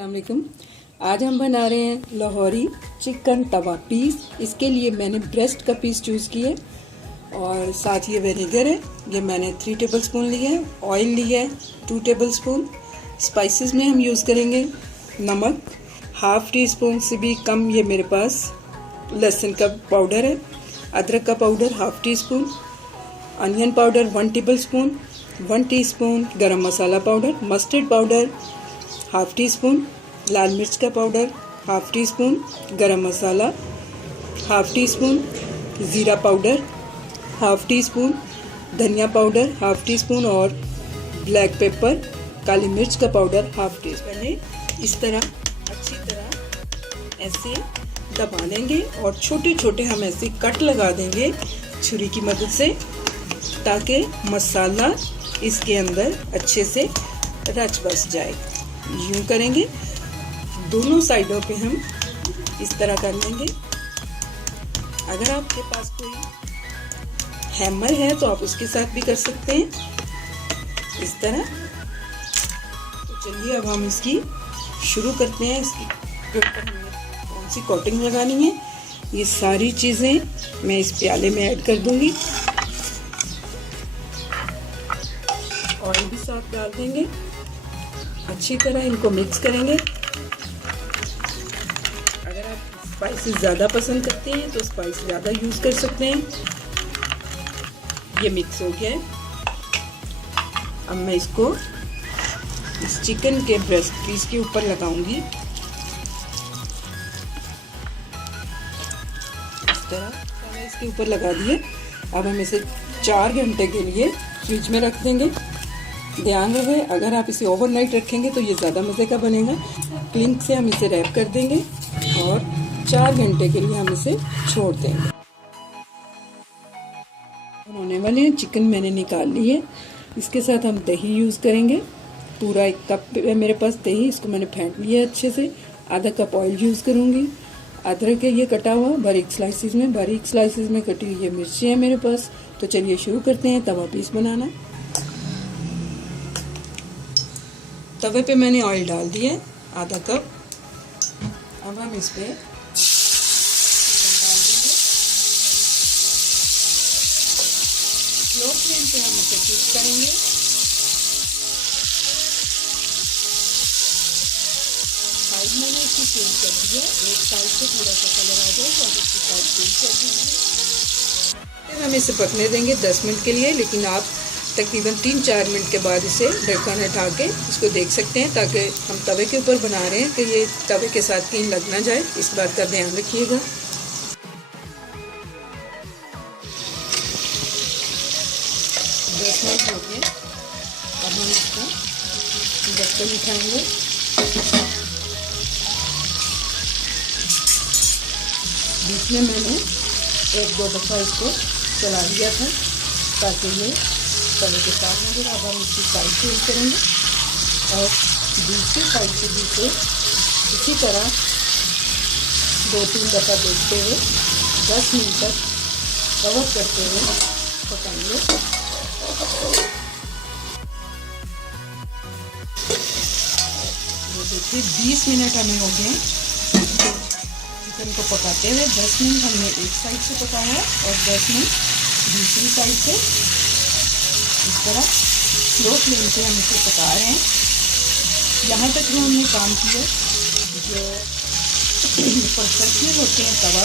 अस्सलाम वालेकुम। आज हम बना रहे हैं लाहौरी चिकन तवा पीस। इसके लिए मैंने ब्रेस्ट का पीस चूज़ किया और साथ ये विनेगर है, ये मैंने 3 टेबलस्पून लिए है। ऑयल लिया है 2 टेबलस्पून। स्पाइसेस में हम यूज़ करेंगे नमक ½ टीस्पून से भी कम, ये मेरे पास लहसुन का पाउडर है। अदरक का powder ½ teaspoon. Onion powder 1 tablespoon. 1 teaspoon garam masala powder. Mustard powder ½ teaspoon. लाल मिर्च का powder ½ teaspoon. Garam masala ½ teaspoon. ज़ीरा पाउडर ½ टीस्पून। धनिया पाउडर ½ टीस्पून और ब्लैक पेपर काली मिर्च का पाउडर ½ टीस्पून। इस तरह अच्छी तरह ऐसे दबा लेंगे और छोटे छोटे हम ऐसे कट लगा देंगे छुरी की मदद से, ताकि मसाला इसके अंदर अच्छे से रच बस जाए। यूँ करेंगे, दोनों साइडों पे हम इस तरह कर लेंगे। अगर आपके पास कोई हैमर है तो आप उसके साथ भी कर सकते हैं इस तरह। तो चलिए अब हम इसकी शुरू करते हैं। इसकी ऊपर हमें कौन सी कोटिंग लगानी है, ये सारी चीज़ें मैं इस प्याले में ऐड कर दूंगी। ऑयल भी साथ डाल देंगे, अच्छी तरह इनको मिक्स करेंगे। अगर आप स्पाइसेस ज़्यादा पसंद करते हैं तो स्पाइस ज़्यादा यूज़ कर सकते हैं। ये मिक्स हो गया है। अब मैं इसको इस चिकन के ब्रेस्ट पीस के ऊपर लगाऊंगी इस तरह। मैंने इसके ऊपर लगा दिए। अब हम इसे 4 घंटे के लिए फ्रिज में रख देंगे। ध्यान रहे, अगर आप इसे ओवरनाइट रखेंगे तो ये ज़्यादा मज़े का बनेगा। क्लिंक से हम इसे रैप कर देंगे और 4 घंटे के लिए हम इसे छोड़ देंगे। होने वाले हैं, चिकन मैंने निकाल ली है। इसके साथ हम दही यूज़ करेंगे। पूरा 1 कप है मेरे पास दही, इसको मैंने फेंट लिया अच्छे से। आधा कप ऑयल यूज़ करूँगी। अदरक है ये कटा हुआ बारीक स्लाइसिस में, बारीक स्लाइसिस में कटी हुई ये मिर्ची है मेरे पास। तो चलिए शुरू करते हैं तवा पीस बनाना। तवे पे मैंने ऑयल डाल दिया आधा कप। अब हम इस पे स्लो फ्लेम पे हम इसे कुक करेंगे। साइड मैंने इसकी चेंज कर दिया, एक साइड से थोड़ा सा कलर आ जाए तो आप इसकी साइड चेंज कर दीजिए। फिर हम इसे पकने देंगे 10 मिनट के लिए, लेकिन आप तकरीबन 3-4 मिनट के बाद इसे ढक्कन हटा के इसको देख सकते हैं, ताकि हम तवे के ऊपर बना रहे हैं कि ये तवे के साथ कहीं लग ना जाए, इस बात का ध्यान रखिएगा। 10 मिनट हो गए। अब हम इसका ढक्कन उठाएंगे। बीच में मैंने 1-2 दफ़ा इसको चला दिया था ताकि ये तवे के साथ नजर। अब हम इसकी साइड चेंज करेंगे और दूसरी साइड से भी इसे इसी तरह 2-3 दफ़ा देखते हुए 10 मिनट तक कवर करते हुए पकाएंगे। ये देखिए 20 मिनट हमें हो गए चिकन को पकाते हुए। 10 मिनट हमने एक साइड से पकाया और 10 मिनट दूसरी साइड से। इस तरह स्लो फ्लेम पे हम इसे पका रहे हैं। यहाँ तक जो हमने काम किया, जो प्रोफेशनल होते हैं तवा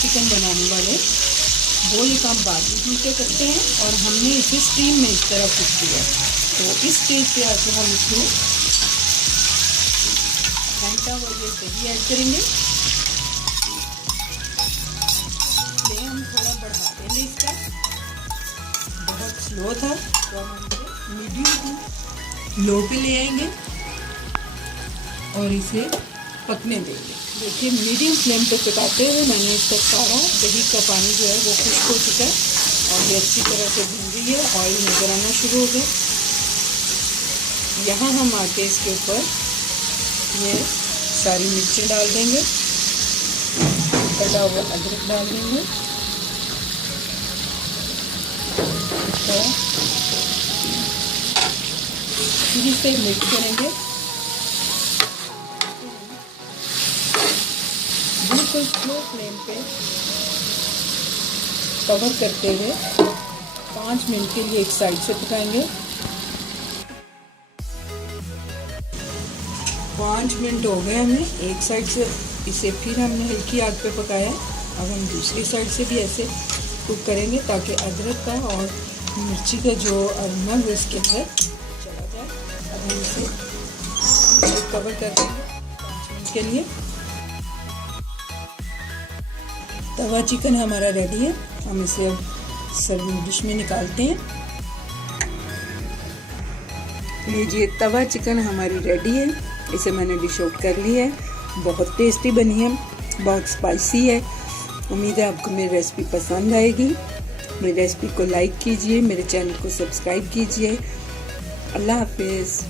चिकन बनाने वाले, वो ये काम बारीक के करते हैं और हमने इसे स्टीम में इस तरह कुक किया। तो इस स्टेज पे आकर हम इसमें फेंटा हुआ ये दही ऐड करेंगे। फ्लेम थोड़ा बढ़ा देंगे इसका, बहुत स्लो था तो हम मीडियम टू लो पे ले आएंगे और इसे पकने देंगे। देखिए मीडियम फ्लेम पे पकाते हुए मैंने इसका सारा दही का पानी जो है वो खुश्क हो चुका है और ये अच्छी तरह से भून गई है। ऑयल नजर आना शुरू हो गया। यहाँ हम आके इसके ऊपर ये सारी मिर्चें डाल देंगे, कटा हुआ अदरक डाल देंगे। फिर इसे मिक्स करेंगे। बिल्कुल स्लो फ्लेम पे कवर करते हुए 5 मिनट के लिए एक साइड से पकाएंगे। 5 मिनट हो गए हमें एक साइड से, इसे फिर हमने हल्की आग पे पकाया। अब हम दूसरी साइड से भी ऐसे कुक करेंगे ताकि अदरक का और मिर्ची का जो अरोमा है इसके अंदर चला जाए। अब हम इसे कवर कर देंगे 5 मिनट के लिए। तवा चिकन हमारा रेडी है, हम इसे अब सर्विंग डिश में निकालते हैं। लीजिए, तवा चिकन हमारी रेडी है, इसे मैंने डिश आउट कर ली है। बहुत टेस्टी बनी है, बहुत स्पाइसी है। उम्मीद है आपको मेरी रेसिपी पसंद आएगी। मेरी रेसिपी को लाइक कीजिए, मेरे चैनल को सब्सक्राइब कीजिए। अल्लाह हाफिज़।